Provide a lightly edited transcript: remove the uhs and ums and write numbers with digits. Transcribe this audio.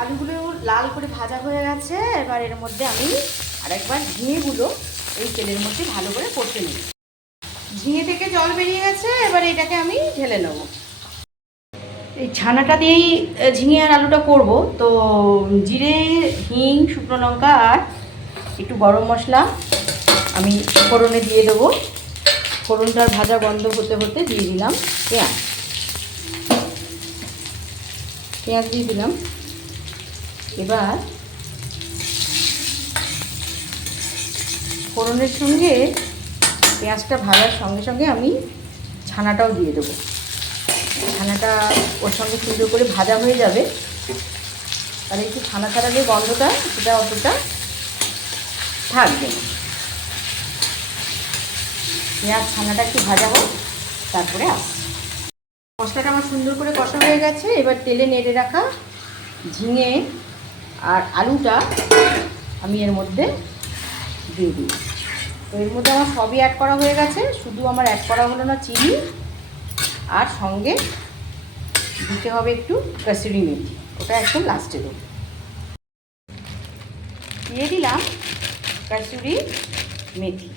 আলুগুলো লাল করে ভাজা হয়ে গেছে। এবার এর মধ্যে আমি আরেকবার ঝিঙেগুলো এই তেলের মধ্যে ভালো করে কষে নিই। ঝিঙে থেকে জল বেরিয়ে গেছে, এবার এটাকে আমি ঢেলে নেব। এই ছানাটা দিয়েই ঝিঙে আর আলুটা করব। তো জিরে, হিং, শুকনো লঙ্কা আর একটু গরম মশলা আমি ফোড়নে দিয়ে দেবো। ফোড়নটার ভাজা বন্ধ হতে হতে দিয়ে দিলাম পেঁয়াজ। পেঁয়াজ দিয়ে দিলাম। এবার ফোড়নের সঙ্গে পেঁয়াজটা ভাজার সঙ্গে সঙ্গে আমি ছানাটাও দিয়ে দেবো। ছানাটা ওর সঙ্গে সুন্দর করে ভাজা হয়ে যাবে, তাহলে একটু ছানা ছাড়া যে গন্ধটা সেটা অতটা থাকবে না। পেঁয়াজ ছানাটা একটু ভাজা হোক, তারপরে মশলাটা আমার সুন্দর করে কষা হয়ে গেছে। এবার তেলে নেড়ে রাখা ঝিঙে আর আলুটা আমি এর মধ্যে দিয়ে দিই। তো এর মধ্যে আমার সবই অ্যাড করা হয়ে গেছে, শুধু আমার অ্যাড করা হলো না চিনি, আর সঙ্গে দিতে হবে একটু কাসুরি মেথি, ওটা একদম লাস্টে দেবো। দিয়ে দিলাম কাসুরি মেথি।